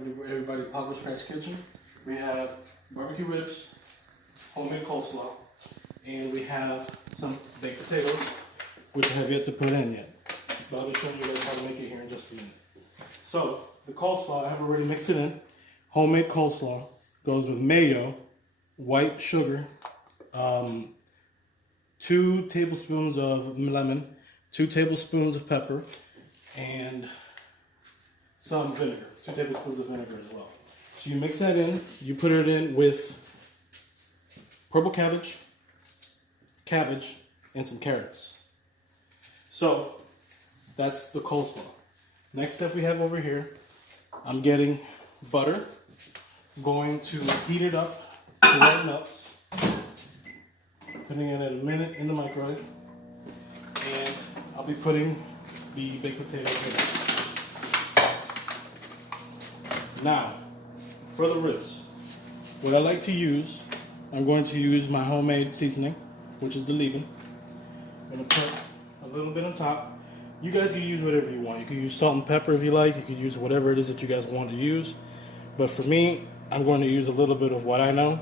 Everybody, Papa Scratch Kitchen. We have barbecue ribs, homemade coleslaw, and we have some baked potatoes, which I have yet to put in yet. But I'll be showing you guys how to make it here in just a minute. So, the coleslaw, I have already mixed it in. Homemade coleslaw goes with mayo, white sugar, 2 tablespoons of lemon, 2 tablespoons of pepper, and some vinegar, 2 tablespoons of vinegar as well. So you mix that in, you put it in with purple cabbage, and some carrots. So that's the coleslaw. Next step we have over here, I'm getting butter, going to heat it up to where it melts, putting it at a minute in the microwave, and I'll be putting the baked potatoes in it. Now, for the ribs, what I like to use, I'm going to use my homemade seasoning, which is the leaven. I'm going to put a little bit on top. You guys can use whatever you want. You can use salt and pepper if you like. You can use whatever it is that you guys want to use. But for me, I'm going to use a little bit of what I know,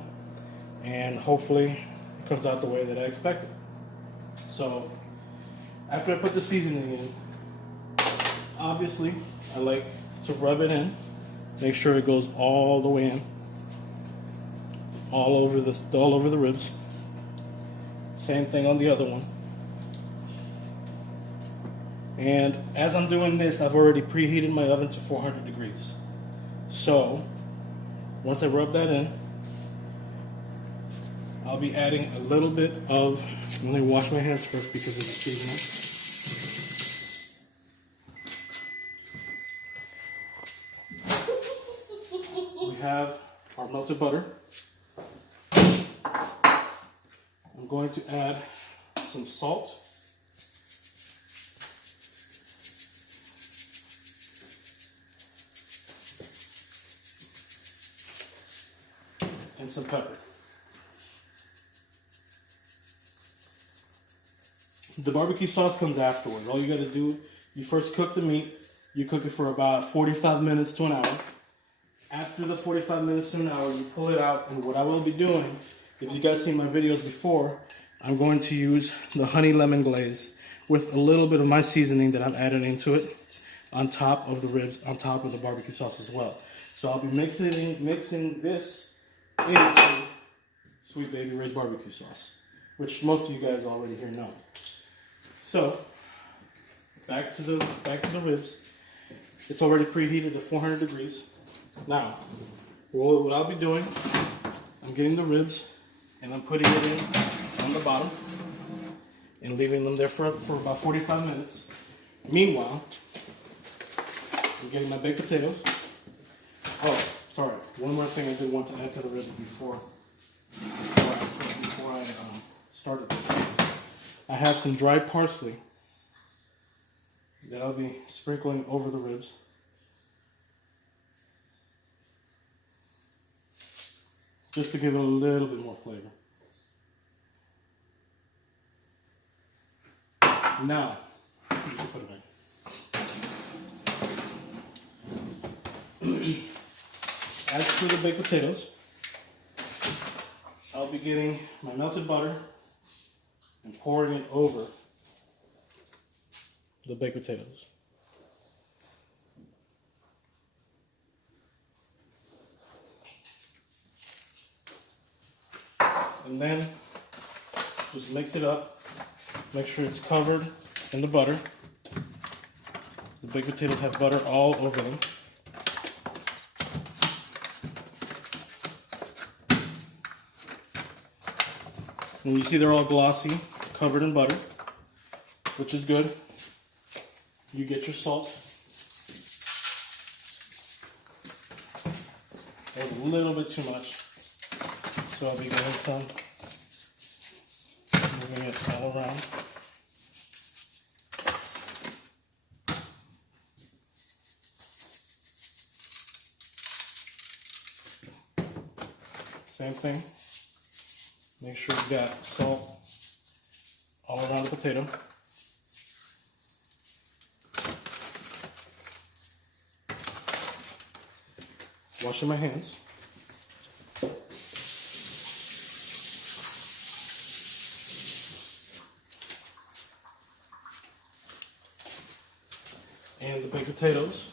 and hopefully it comes out the way that I expected. So, after I put the seasoning in, obviously, I like to rub it in. Make sure it goes all the way in, all over the ribs. Same thing on the other one. And as I'm doing this, I've already preheated my oven to 400 degrees. So once I rub that in, I'll be adding a little bit of, let me wash my hands first because of the seasoning. We have our melted butter. I'm going to add some salt. And some pepper. The barbecue sauce comes afterwards. All you got to do, you first cook the meat. You cook it for about 45 minutes to an hour. After the 45 minutes to an hour, you pull it out, and what I will be doing, if you guys seen my videos before, I'm going to use the honey lemon glaze with a little bit of my seasoning that I've added into it on top of the ribs, on top of the barbecue sauce as well. So I'll be mixing this into Sweet Baby Ray's barbecue sauce, which most of you guys already here know. So back to the ribs. It's already preheated to 400 degrees. Now, what I'll be doing, I'm getting the ribs and I'm putting it in on the bottom and leaving them there for about 45 minutes. Meanwhile, I'm getting my baked potatoes. Oh, sorry, one more thing I did want to add to the ribs before I started this. I have some dried parsley that I'll be sprinkling over the ribs. Just to give it a little bit more flavor. Now, you can put it in. As for the baked potatoes, I'll be getting my melted butter and pouring it over the baked potatoes. And then just mix it up. Make sure it's covered in the butter. The baked potatoes have butter all over them. And you see they're all glossy, covered in butter, which is good. You get your salt. There's a little bit too much. So I'll be getting some, moving it all around. Same thing. Make sure you got salt all around the potato. washing my hands. And the baked potatoes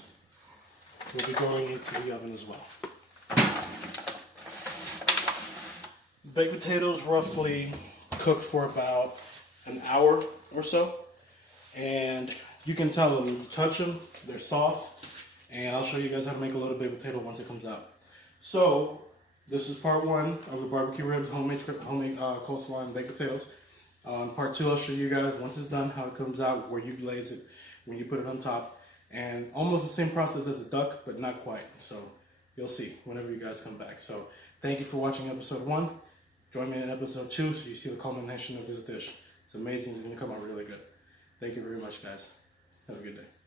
will be going into the oven as well. Baked potatoes roughly cook for about an hour or so. And you can tell them, you touch them, they're soft. And I'll show you guys how to make a little baked potato once it comes out. So, this is part one of the barbecue ribs, homemade coleslaw and baked potatoes. Part two, I'll show you guys once it's done how it comes out, where you glaze it, when you put it on top. And almost the same process as a duck, but not quite. So, you'll see whenever you guys come back. So, thank you for watching episode 1. Join me in episode 2 so you see the culmination of this dish. It's amazing. It's going to come out really good. Thank you very much, guys. Have a good day.